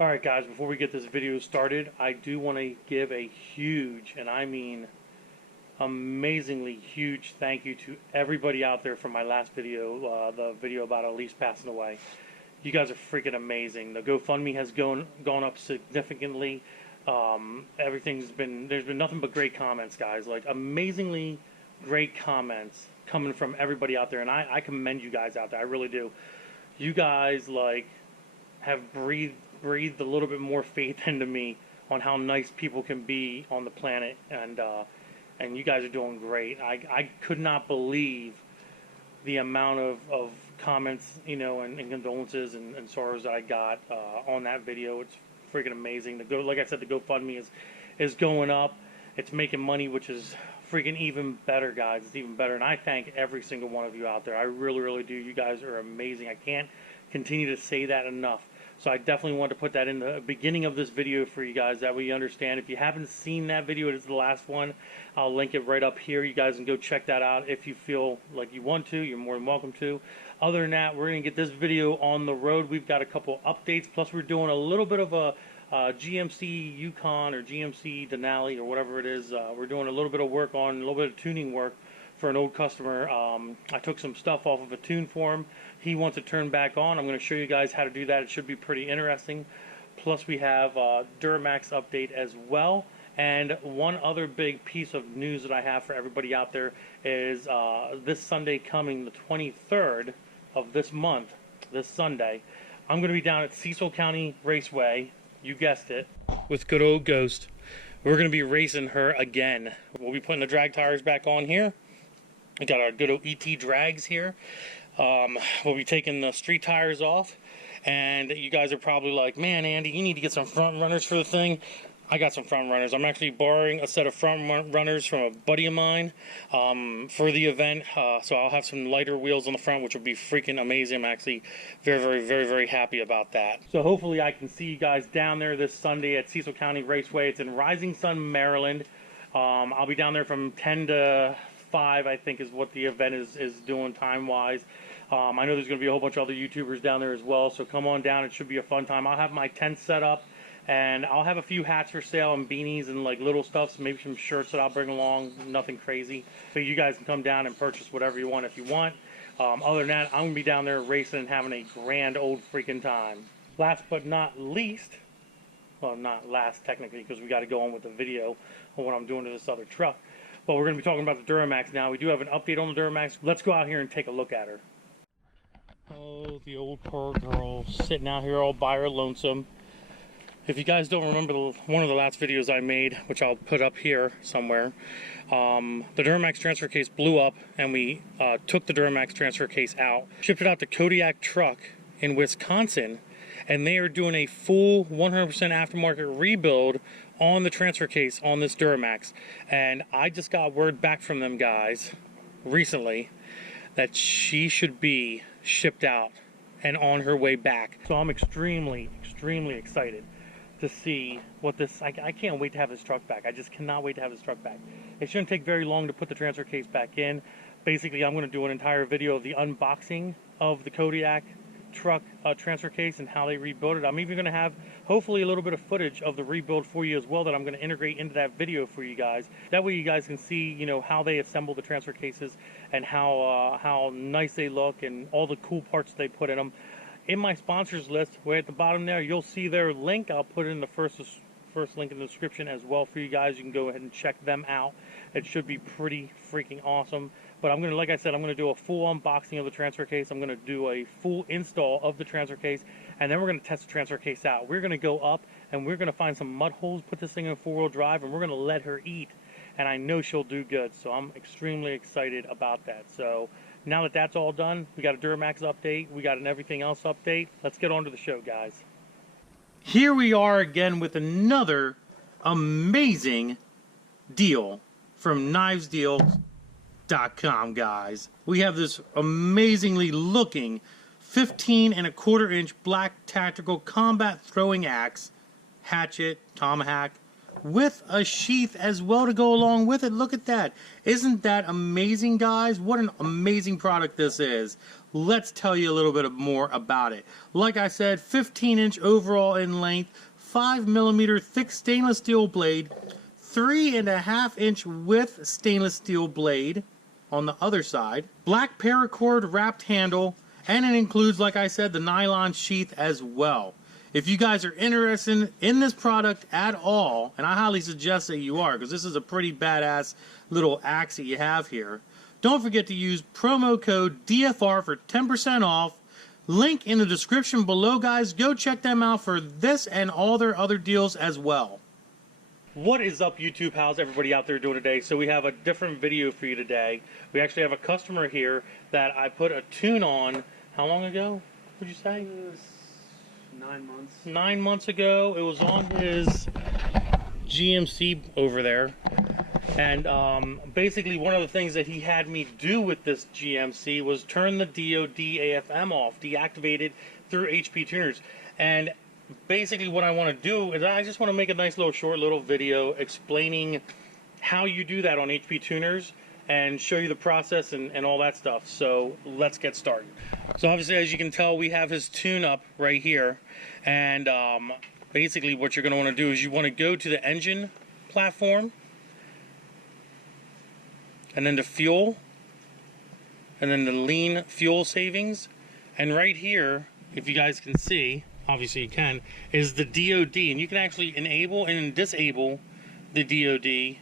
Alright guys, before we get this video started, I do want to give a huge, and I mean amazingly huge thank you to everybody out there from my last video, the video about Elise passing away. You guys are freaking amazing. The GoFundMe has gone up significantly. There's been nothing but great comments, guys. Like, amazingly great comments coming from everybody out there, and I commend you guys out there. I really do. You guys, like, have breathed a little bit more faith into me on how nice people can be on the planet, and you guys are doing great. I could not believe the amount of comments, you know, and condolences and sorrows that I got on that video. It's freaking amazing. Like I said, the GoFundMe is going up. It's making money, which is freaking even better, guys. It's even better, and I thank every single one of you out there. I really, really do. You guys are amazing. I can't continue to say that enough. So I definitely want to put that in the beginning of this video for you guys, that way you understand. If you haven't seen that video, it is the last one. I'll link it right up here. You guys can go check that out if you feel like you want to. You're more than welcome to. Other than that, we're going to get this video on the road. We've got a couple updates, plus we're doing a little bit of a GMC Yukon or GMC Denali or whatever it is. We're doing a little bit of work on, a little bit of tuning work for an old customer. I took some stuff off of a tune for him. He wants to turn back on. I'm going to show you guys how to do that. It should be pretty interesting. Plus we have Duramax update as well. And one other big piece of news that I have for everybody out there is this Sunday coming, the 23rd of this month, this Sunday, I'm going to be down at Cecil County Raceway, you guessed it, with good old Ghost. We're going to be racing her again. We'll be putting the drag tires back on here. We got our good old ET drags here. We'll be taking the street tires off, and you guys are probably like, man, Andy, you need to get some front runners for the thing. I got some front runners. I'm actually borrowing a set of front runners from a buddy of mine for the event, so I'll have some lighter wheels on the front, which will be freaking amazing. I'm actually very, very, very, very happy about that. So hopefully I can see you guys down there this Sunday at Cecil County Raceway. It's in Rising Sun, Maryland. I'll be down there from 10 to 5, I think, is what the event is doing time-wise. I know there's going to be a whole bunch of other YouTubers down there as well, so come on down. It should be a fun time. I'll have my tent set up, and I'll have a few hats for sale and beanies and like little stuff, so maybe some shirts that I'll bring along, nothing crazy. So you guys can come down and purchase whatever you want if you want. Other than that, I'm going to be down there racing and having a grand old freaking time. Last but not least, well, not last technically, because we got to go on with the video on what I'm doing to this other truck. But we're going to be talking about the Duramax now. We do have an update on the Duramax. Let's go out here and take a look at her. Oh, the old poor girl sitting out here all by her lonesome. If you guys don't remember one of the last videos I made, which I'll put up here somewhere, the Duramax transfer case blew up, and we took the Duramax transfer case out, shipped it out to Kodiak Truck in Wisconsin, and they are doing a full 100% aftermarket rebuild on the transfer case on this Duramax. And I just got word back from them guys recently that she should be shipped out and on her way back. So I'm extremely, extremely excited to see what this, I can't wait to have this truck back. I just cannot wait to have this truck back. It shouldn't take very long to put the transfer case back in. Basically, I'm going to do an entire video of the unboxing of the Kodiak truck transfer case and how they rebuilt it. I'm even going to have hopefully a little bit of footage of the rebuild for you as well that I'm going to integrate into that video for you guys. That way you guys can see, you know, how they assemble the transfer cases and how nice they look and all the cool parts they put in them. In my sponsors list, way at the bottom there, you'll see their link. I'll put it in the first link in the description as well for you guys. You can go ahead and check them out. It should be pretty freaking awesome. But I'm going to, like I said, I'm going to do a full unboxing of the transfer case. I'm going to do a full install of the transfer case, and then we're going to test the transfer case out. We're going to go up, and we're going to find some mud holes, put this thing in four-wheel drive, and we're going to let her eat. And I know she'll do good, so I'm extremely excited about that. So now that that's all done, we got a Duramax update, we got an everything else update. Let's get on to the show, guys. Here we are again with another amazing deal from knivesdeal.com, guys. We have this amazingly looking 15¼ inch black tactical combat throwing axe, hatchet, tomahawk, with a sheath as well to go along with it. Look at that. Isn't that amazing, guys? What an amazing product this is. Let's tell you a little bit more about it. Like I said, 15-inch overall in length, 5mm thick stainless steel blade, 3.5-inch width stainless steel blade on the other side, black paracord wrapped handle, and it includes, like I said, the nylon sheath as well. If you guys are interested in this product at all, and I highly suggest that you are, because this is a pretty badass little axe that you have here, don't forget to use promo code DFR for 10% off. Link in the description below, guys. Go check them out for this and all their other deals as well. What is up, YouTube? How's everybody out there doing today? So we have a different video for you today. We actually have a customer here that I put a tune on, how long ago would you say? 9 months. 9 months ago. It was on his GMC over there. And basically one of the things that he had me do with this GMC was turn the DOD AFM off, deactivate it through HP tuners. And basically what I want to do is I just want to make a nice little short little video explaining how you do that on HP tuners and show you the process and all that stuff. So let's get started. So obviously, as you can tell, we have his tune up right here. And basically what you're going to want to do is you want to go to the engine platform, and then the fuel, and then the lean fuel savings. And right here, if you guys can see, obviously you can, is the DOD. And you can actually enable and disable the DOD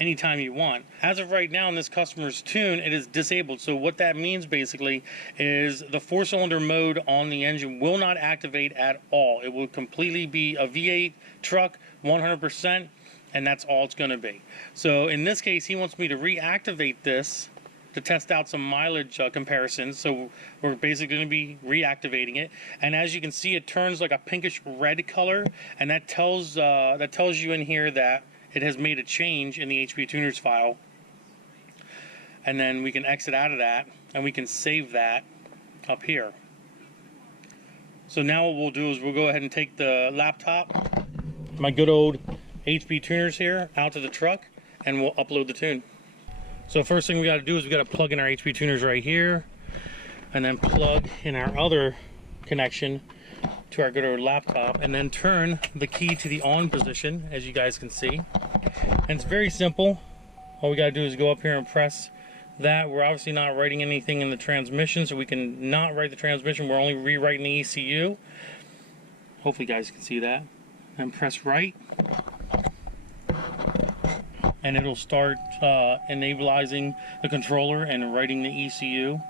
anytime you want. As of right now in this customer's tune, it is disabled. So what that means basically is the 4-cylinder mode on the engine will not activate at all. It will completely be a V8 truck, 100%. And that's all it's going to be. So in this case, he wants me to reactivate this to test out some mileage comparisons. So we're basically going to be reactivating it. And as you can see, it turns like a pinkish red color, and that tells you in here that it has made a change in the HP tuners file. And then we can exit out of that, and we can save that up here. So now what we'll do is we'll go ahead and take the laptop, my good old HP tuners here, out to the truck, and we'll upload the tune. So first thing we got to do is we got to plug in our HP tuners right here, and then plug in our other connection to our good old laptop, and then turn the key to the on position, as you guys can see. And it's very simple. All we got to do is go up here and press that. We're obviously not writing anything in the transmission, so we can not write the transmission. We're only rewriting the ECU. Hopefully you guys can see that. And press right, and it'll start enabling the controller and writing the ECU.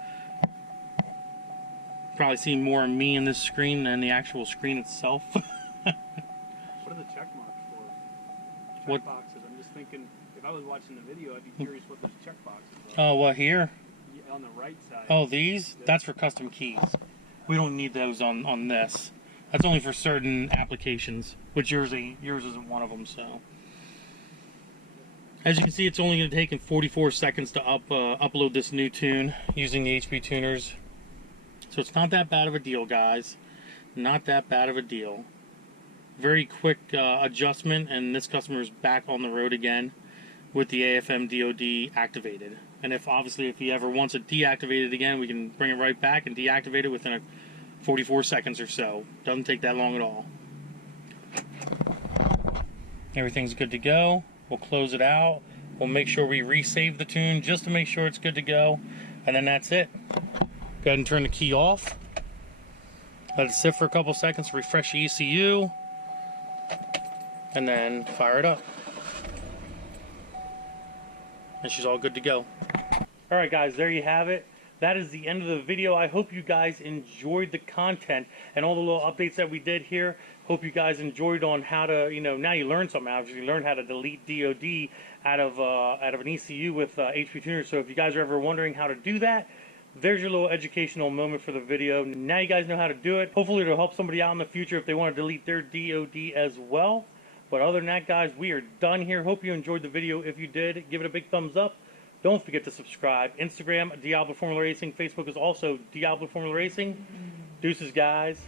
Probably seeing more of me in this screen than the actual screen itself. What are the check marks for? Check boxes. I'm just thinking, if I was watching the video, I'd be curious what those check boxes are. Oh, what here? Yeah, on the right side. Oh, these? That's for custom keys. We don't need those on this. That's only for certain applications, which yours isn't one of them. So, as you can see, it's only going to take 44 seconds to upload this new tune using the HP tuners. So it's not that bad of a deal, guys. Not that bad of a deal. Very quick adjustment, and this customer is back on the road again with the AFM DOD activated. And if he ever wants it deactivated again, we can bring it right back and deactivate it within 44 seconds or so. Doesn't take that long at all. Everything's good to go. We'll close it out. We'll make sure we resave the tune just to make sure it's good to go. And then that's it. Go ahead and turn the key off. Let it sit for a couple seconds, refresh the ECU, and then fire it up. And she's all good to go. Alright guys, there you have it. That is the end of the video. I hope you guys enjoyed the content and all the little updates that we did here. Hope you guys enjoyed on how to, now you learned something. Obviously, you learned how to delete DOD out of an ECU with HP tuners. So if you guys are ever wondering how to do that, there's your little educational moment for the video. Now you guys know how to do it. Hopefully it'll help somebody out in the future if they want to delete their DOD as well. But other than that, guys, we are done here. Hope you enjoyed the video. If you did, give it a big thumbs up. Don't forget to subscribe. Instagram, Diablo Formula Racing. Facebook is also Diablo Formula Racing. Deuces, guys.